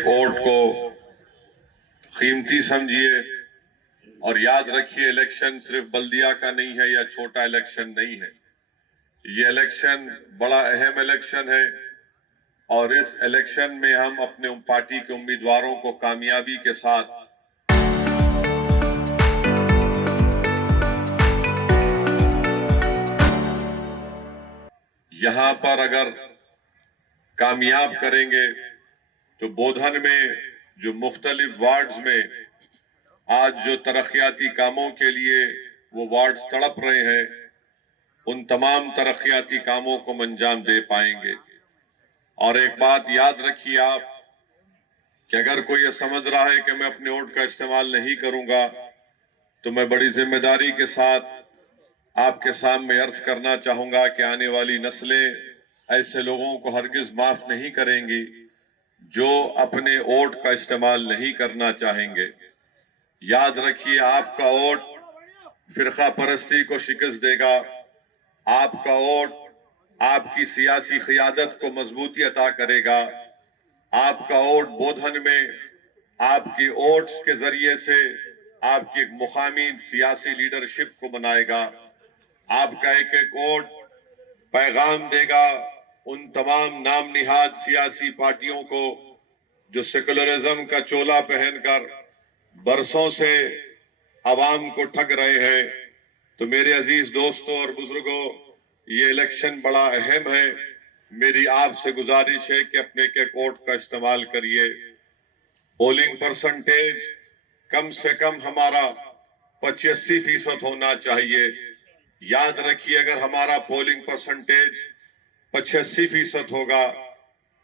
Vote को कीमती समझिए और याद रखिए इलेक्शन सिर्फ बल्दिया का नहीं है या छोटा इलेक्शन नहीं है। ये इलेक्शन बड़ा अहम इलेक्शन है और इस इलेक्शन में हम अपने पार्टी के उम्मीदवारों को कामयाबी के साथ यहां पर अगर कामयाब करेंगे तो बोधन में जो मुख्तलिफ वार्ड्स में आज जो तरक्याती कामों के लिए वो वार्ड्स तड़प रहे हैं, उन तमाम तरक्याती कामों को अंजाम दे पाएंगे। और एक बात याद रखिए आप कि अगर कोई ये समझ रहा है कि मैं अपने वोट का इस्तेमाल नहीं करूंगा, तो मैं बड़ी जिम्मेदारी के साथ आपके सामने अर्ज करना चाहूंगा कि आने वाली नस्लें ऐसे लोगों को हरगिज माफ नहीं करेंगी जो अपने वोट का इस्तेमाल नहीं करना चाहेंगे। याद रखिए, आपका वोट फिरका परस्ती को शिकस्त देगा, आपका वोट आपकी सियासी क़ियादत को मजबूती अता करेगा, आपका वोट बोधन में आपकी वोट्स के जरिए से आपकी एक मुकामी सियासी लीडरशिप को बनाएगा। आपका एक एक वोट पैगाम देगा उन तमाम नाम निहाद सियासी पार्टियों को जो सेकुलरिज्म का चोला पहनकर बरसों से आवाम को ठग रहे हैं। तो मेरे अजीज दोस्तों और बुजुर्गों, ये इलेक्शन बड़ा अहम है। मेरी आपसे गुजारिश है कि अपने के वोट का इस्तेमाल करिए। पोलिंग परसेंटेज कम से कम हमारा 85% होना चाहिए। याद रखिए, अगर हमारा पोलिंग परसेंटेज 85% होगा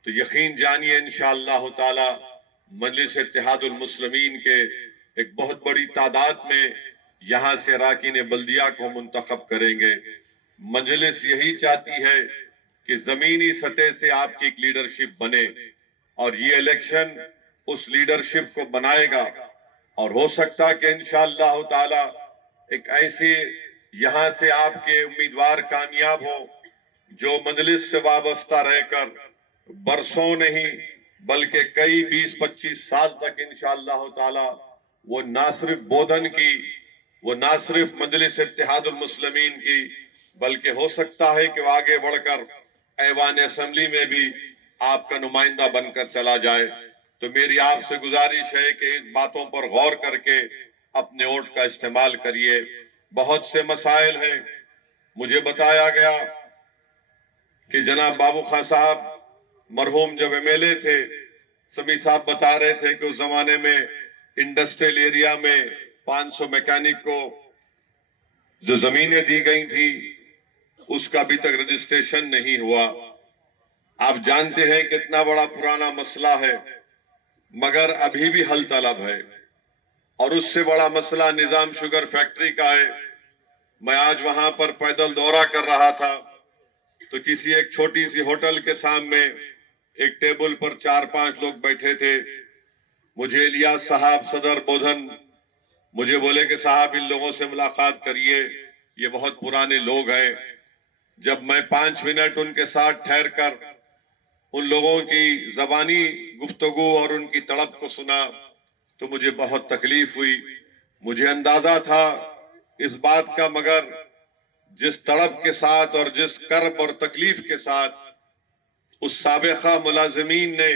तो यकीन जानिए इंशाअल्लाह ताला मजलिस इत्तेहादुल मुस्लिमीन के एक बहुत बड़ी तादाद में यहां से अराकीन बल्दिया को मुंतखब करेंगे। मजलिस यही चाहती है कि जमीनी सतह से आपकी एक लीडरशिप बने और ये इलेक्शन उस लीडरशिप को बनाएगा। और हो सकता है कि इंशाअल्लाह ताला एक ऐसे यहां से आपके उम्मीदवार कामयाब हो जो मजलिस से वाबस्ता रहकर बरसों नहीं बल्कि कई 20-25 साल तक इंशाअल्लाह ताला वो ना सिर्फ बोधन की, वो ना सिर्फ मजलिस इत्तेहादुल मुस्लिमीन की, बल्कि हो सकता है कि वो आगे बढ़कर ऐवान असेंबली में भी आपका नुमाइंदा बनकर चला जाए। तो मेरी आपसे गुजारिश है कि इन बातों पर गौर करके अपने वोट का इस्तेमाल करिए। बहुत से मसाइल हैं। मुझे बताया गया कि जनाब बाबू खां साहब मरहूम जब एमएलए थे, समी साहब बता रहे थे कि उस जमाने में इंडस्ट्रियल एरिया में 500 मैकेनिक को जो जमीनें दी गई थी उसका अभी तक रजिस्ट्रेशन नहीं हुआ। आप जानते हैं कितना बड़ा पुराना मसला है, मगर अभी भी हल तलब है। और उससे बड़ा मसला निजाम शुगर फैक्ट्री का है। मैं आज वहां पर पैदल दौरा कर रहा था तो किसी एक छोटी सी होटल के सामने एक टेबल पर 4-5 लोग बैठे थे। मुझे इलियास साहब सदर बोधन मुझे बोले कि साहब इन लोगों से मुलाकात करिए, ये बहुत पुराने लोग हैं। जब मैं 5 मिनट उनके साथ ठहर कर उन लोगों की जबानी गुफ्तगू और उनकी तड़प को सुना तो मुझे बहुत तकलीफ हुई। मुझे अंदाजा था इस बात का, मगर जिस तड़प के साथ और जिस कर्ब और तकलीफ के साथ उस साबिका मुलाजिमीन ने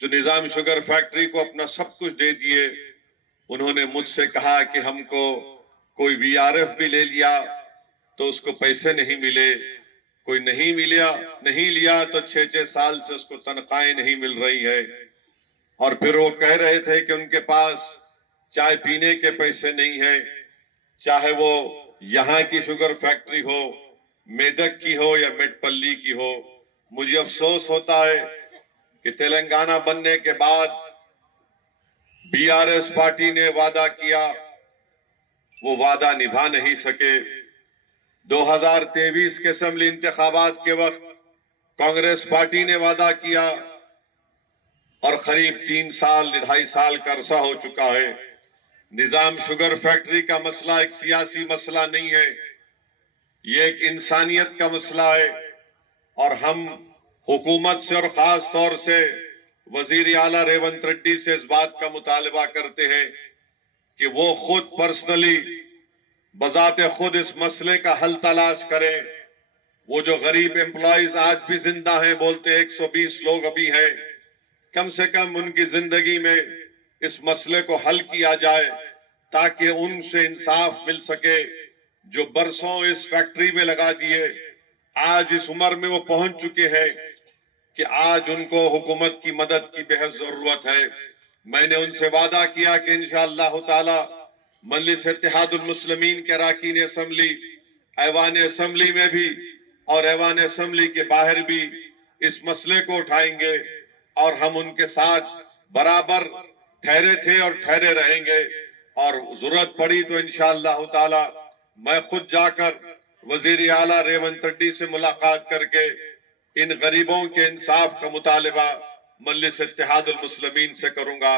जो निजाम शुगर फैक्ट्री को अपना सब कुछ दे दिए, उन्होंने मुझसे कहा कि हमको कोई वीआरएफ भी ले लिया तो उसको पैसे नहीं मिले, कोई नहीं लिया तो 6-6 साल से उसको तनख्वाहें नहीं मिल रही है। और फिर वो कह रहे थे कि उनके पास चाय पीने के पैसे नहीं है, चाहे वो यहाँ की शुगर फैक्ट्री हो, मेदक की हो या मेटपल्ली की हो। मुझे अफसोस होता है कि तेलंगाना बनने के बाद बीआरएस पार्टी ने वादा किया, वो वादा निभा नहीं सके। 2023 के असेंबली इंतखाबात के वक्त कांग्रेस पार्टी ने वादा किया और करीब 3-2.5 साल का अरसा हो चुका है। निजाम शुगर फैक्ट्री का मसला एक सियासी मसला नहीं है, ये एक इंसानियत का मसला है। और हम हुकूमत से और खास तौर से वजीर आला रेवंत रेड्डी से इस बात का मुतालबा करते हैं कि वो खुद पर्सनली बजाते खुद इस मसले का हल तलाश करें। वो जो गरीब एम्प्लॉइज आज भी जिंदा हैं, बोलते 120 लोग अभी हैं, कम से कम उनकी जिंदगी में इस मसले को हल किया जाए ताकि उनसे इंसाफ मिल सके। जो बरसों इस फैक्ट्री में लगा दिए, आज इस उम्र में वो पहुंच चुके हैं कि आज उनको हुकूमत की मदद की बेहद जरूरत है। मैंने उनसे वादा किया कि इंशाअल्लाह ताला मजलिस इत्तेहादुल मुस्लिमीन के अरकान असम्बली, ऐवान असम्बली में भी और ऐवान असम्बली के बाहर भी इस मसले को उठाएंगे और हम उनके साथ बराबर ठहरे थे और ठहरे रहेंगे। और जरूरत पड़ी तो इंशाअल्लाह ताला मैं खुद जाकर वजीर आला रेवंत रेड्डी से मुलाकात करके इन गरीबों के इंसाफ का मुतालबा मजलिस इत्तेहादुल मुस्लिमीन से करूंगा।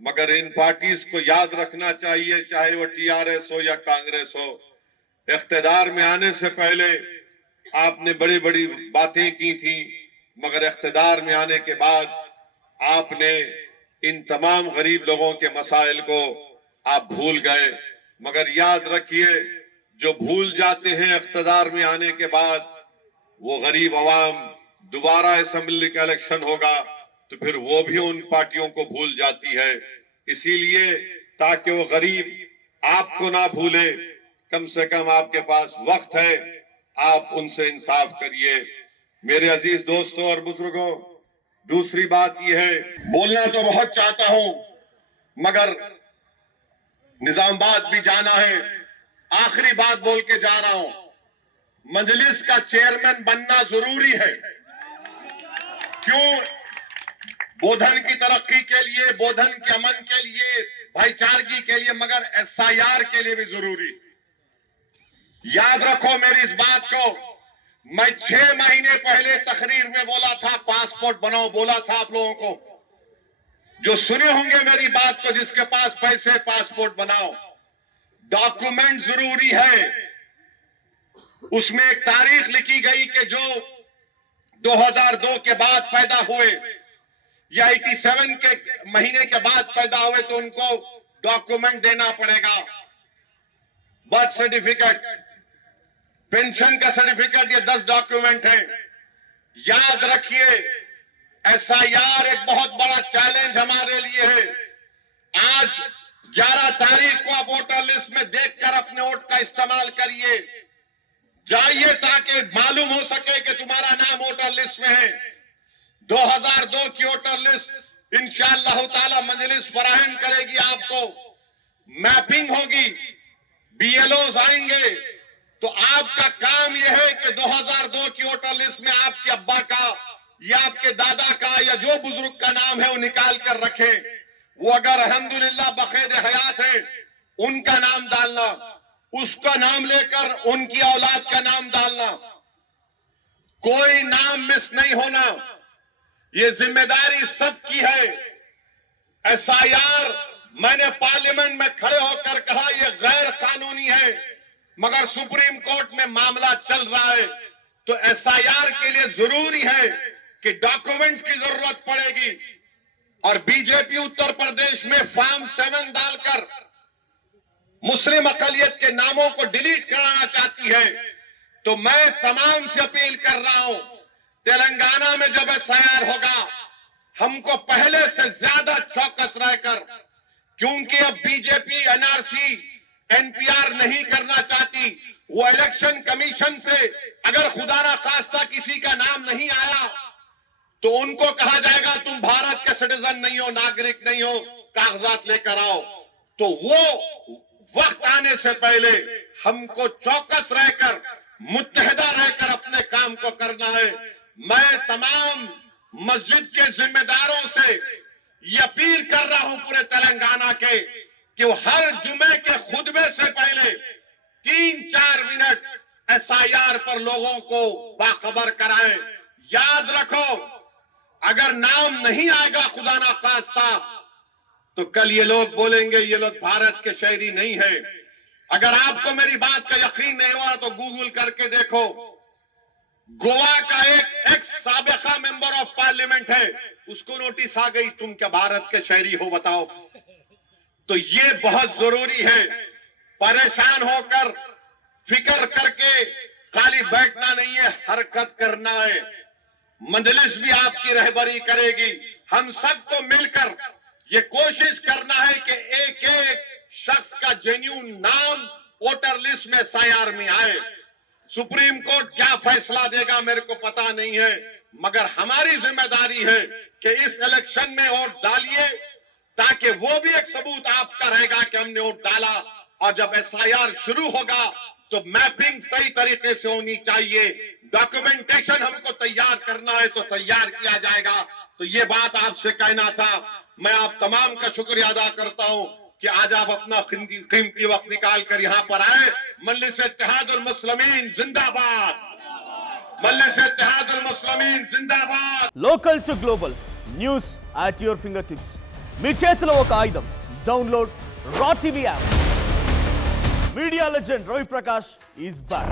मगर इन पार्टीज को याद रखना चाहिए, चाहे वो टीआरएस हो या कांग्रेस हो, इख्तिदार में आने से पहले आपने बड़ी बड़ी बातें की थी, मगर इख्तिदार में आने के बाद आपने इन तमाम गरीब लोगों के मसाइल को आप भूल गए। मगर याद रखिए, जो भूल जाते हैं इख्तिदार में आने के बाद, वो गरीब अवाम, दोबारा असेंबली का इलेक्शन होगा तो फिर वो भी उन पार्टियों को भूल जाती है। इसीलिए ताकि वो गरीब आपको ना भूले, कम से कम आपके पास वक्त है, आप उनसे इंसाफ करिए। मेरे अजीज दोस्तों और बुजुर्गों, दूसरी बात यह है, बोलना तो बहुत चाहता हूं मगर निजामाबाद भी जाना है। आखिरी बात बोल के जा रहा हूं, मजलिस का चेयरमैन बनना जरूरी है। क्यों? बोधन की तरक्की के लिए, बोधन के अमन के लिए, भाईचारगी के लिए, मगर एसआईआर के लिए भी जरूरी। याद रखो मेरी इस बात को, मैं 6 महीने पहले तकरीर में बोला था पासपोर्ट बनाओ, बोला था आप लोगों को, जो सुने होंगे मेरी बात को, जिसके पास पैसे पासपोर्ट बनाओ। डॉक्यूमेंट जरूरी है। उसमें एक तारीख लिखी गई कि जो 2002 के बाद पैदा हुए या 87 के महीने के बाद पैदा हुए तो उनको डॉक्यूमेंट देना पड़ेगा। बर्थ सर्टिफिकेट, पेंशन का सर्टिफिकेट, ये 10 डॉक्यूमेंट हैं। याद रखिए, एसआईआर एक बहुत बड़ा चैलेंज हमारे लिए है। आज 11 तारीख को आप वोटर लिस्ट में देखकर अपने वोट का इस्तेमाल करिए, जाइए, ताकि मालूम हो सके कि तुम्हारा नाम वोटर लिस्ट में है। 2002 की वोटर लिस्ट इंशाअल्लाह ताला मजलिस फराहम करेगी आपको, मैपिंग होगी, बीएलओज आएंगे, तो आपका काम यह है कि 2002 की वोटर लिस्ट में आपके अब्बा का या आपके दादा का या जो बुजुर्ग का नाम है वो निकाल कर रखें। वो अगर अल्हम्दुलिल्लाह बखैर हयात है, उनका नाम डालना, उसका नाम लेकर उनकी औलाद का नाम डालना, कोई नाम मिस नहीं होना। ये जिम्मेदारी सबकी है। एसआईआर, मैंने पार्लियामेंट में खड़े होकर कहा यह गैर कानूनी है, मगर सुप्रीम कोर्ट में मामला चल रहा है। तो एसआईआर के लिए जरूरी है कि डॉक्यूमेंट्स की जरूरत पड़ेगी। और बीजेपी उत्तर प्रदेश में फॉर्म 7 डालकर मुस्लिम अकलियत के नामों को डिलीट कराना चाहती है। तो मैं तमाम से अपील कर रहा हूं, तेलंगाना में जब एसआईआर होगा, हमको पहले से ज्यादा चौकस रहकर, क्योंकि अब बीजेपी एनआरसी एनपीआर नहीं करना चाहती। वो इलेक्शन कमीशन से अगर खुदा ना खास्ता किसी का नाम नहीं आया तो उनको कहा जाएगा तुम भारत के सिटीजन नहीं हो, नागरिक नहीं हो, कागजात लेकर आओ। तो वो वक्त आने से पहले हमको चौकस रहकर, मुत्तहिदा रहकर अपने काम को करना है। मैं तमाम मस्जिद के जिम्मेदारों से ये अपील कर रहा हूं पूरे तेलंगाना के कि वो हर जुमे के खुतबे से पहले 3-4 मिनट एसआईआर पर लोगों को बाखबर कराएं। याद रखो, अगर नाम नहीं आएगा खुदा ना खास्ता तो कल ये लोग बोलेंगे ये लोग भारत के शहरी नहीं है। अगर आपको मेरी बात का यकीन नहीं हुआ तो गूगल करके देखो, गोवा का एक एक्स साबिका मेंबर ऑफ पार्लियामेंट है, उसको नोटिस आ गई, तुम क्या भारत के शहरी हो बताओ। तो ये बहुत जरूरी है, परेशान होकर फिक्र करके खाली बैठना नहीं है, हरकत करना है। मजलिस भी आपकी रहबरी करेगी, हम सबको मिलकर ये कोशिश करना है कि एक एक शख्स का जेन्युइन नाम वोटर लिस्ट में SIR में आए। सुप्रीम कोर्ट क्या फैसला देगा मेरे को पता नहीं है, मगर हमारी जिम्मेदारी है कि इस इलेक्शन में वोट डालिए, ताकि वो भी एक सबूत आपका रहेगा कि हमने वोट डाला। और जब SIR शुरू होगा तो मैपिंग सही तरीके से होनी चाहिए, डॉक्यूमेंटेशन हमको तैयार करना है तो तैयार किया जाएगा। तो ये बात आपसे कहना था। मैं आप तमाम का शुक्रिया अदा करता हूं कि आज आप अपना कीमती वक्त निकाल कर यहाँ पर आए। मजलिस इत्तेहादुल मुस्लिमीन जिंदाबाद, मजलिस इत्तेहादुल मुस्लिमीन जिंदाबाद। Local to global news at your fingertips, మీ చేతిలో ఒక ఆయుధం. Download raw TV app. Media legend Ravi Prakash is back.